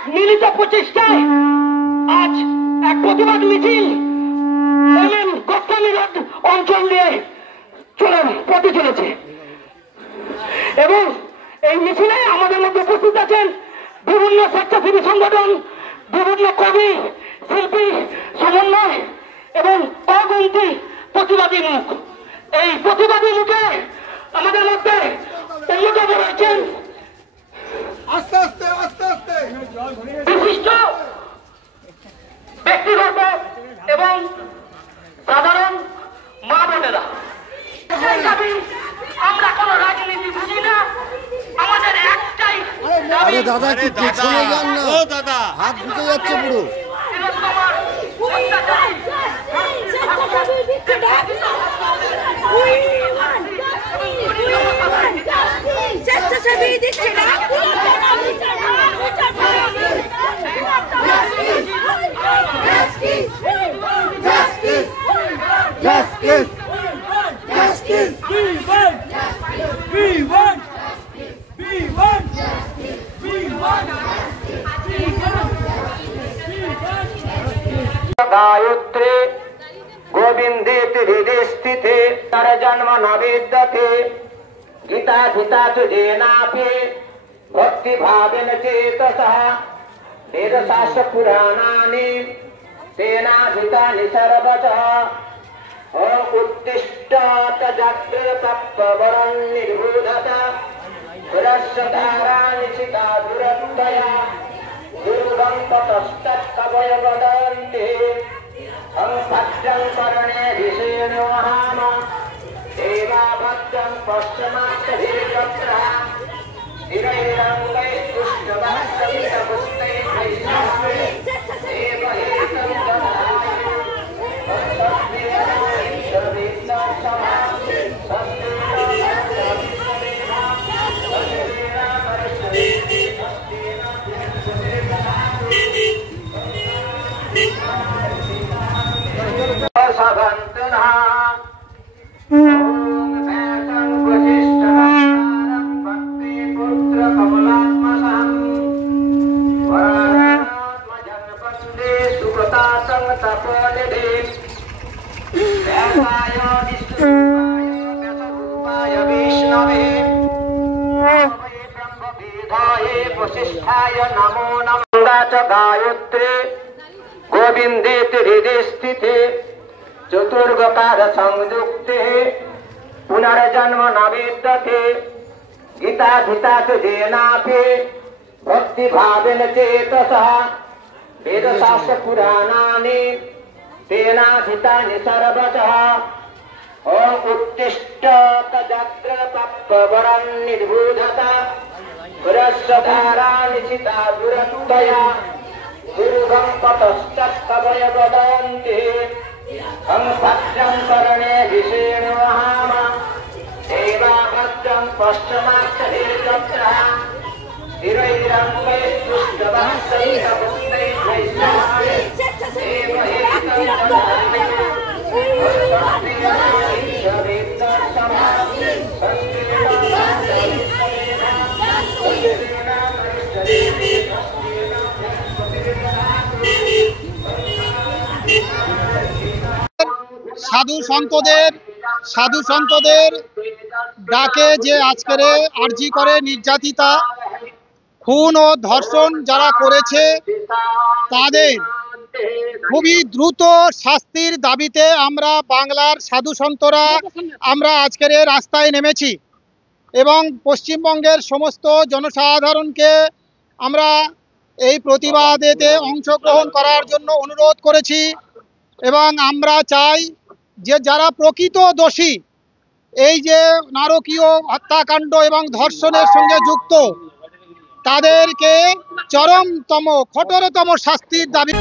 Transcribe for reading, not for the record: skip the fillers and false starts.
এক মিলিত প্রচেষ্টায় আজ এক প্রতিবাদ মিছিল গোস্বামী রোড অঞ্চল দিয়ে পথে চলেছে এবং এই মিছিলে আমাদের মধ্যে উপস্থিত আছেন বিভিন্ন স্বেচ্ছাসেবী সংগঠন, বিভিন্ন কবি, শিল্পী, সমন্বয় এবং অগন্তি প্রতিবাদী মুখ। এই প্রতিবাদী মুখে আমাদের মধ্যে অন্যতম রয়েছেন বিশিষ্ট ব্যক্তিগত এবং সাধারণ মা বোনেরা। আমরা কোনো রাজনীতি বুঝি না, আমাদের একটাই দাদা কি পেছনে যান না, হাত ঢুকে যাচ্ছে পুরো। गायत्री गोविंदेति हृदय स्थिते नर जन्म न विद्यते गीता गीता चेनापि भक्ति भावेन चेतसः वेद शास्त्र पुराणानि तेनाधीतानि सर्वशः उत्तिष्ठत जाग्रतपवरं निर्बुधत पुरस्सदाराणि चिता दुरत्तया दुर्गं ततस्तत्कवय वदन्ति भक्तं करणे विषेणोहाम देवा भक्तं पश्चिमात्तभिर्यत्रः नमो नमः गायत्री गोविंदेति हृदय स्थिते चतुर्गकार संयुक्ते पुनर्जन्म न विद्यते गीता गीता जेनापि भक्ति भावेन चेतसः वेद शास्त्र पुराणानि तेनाधीतानि सर्वशः उत्तिष्ठत जाग्रतपवरं निर्बुधत पुरस्सदाराणि चिता दुरत्तया दुर्गं ततस्तत्कवय वदन्ति भक्तं करणे विषेणोहाम देवा भक्तं पश्चिमात्तभिर्यत्रः সাধু সন্তদের ডাকে যে আজকের আরজি করে নির্যাতিতা, খুন ও ধর্ষণ যারা করেছে তাদের খুবই দ্রুত শাস্তির দাবিতে আমরা বাংলার সাধু সন্তরা আমরা আজকের রাস্তায় নেমেছি এবং পশ্চিমবঙ্গের সমস্ত জনসাধারণকে আমরা এই প্রতিবাদেতে অংশগ্রহণ করার জন্য অনুরোধ করেছি এবং আমরা চাই যে যারা প্রকৃত দোষী, এই যে নারকীয় হত্যাকাণ্ড এবং ধর্ষণের সঙ্গে যুক্ত, তাদেরকে চরমতম কঠোরতম শাস্তির দাবি।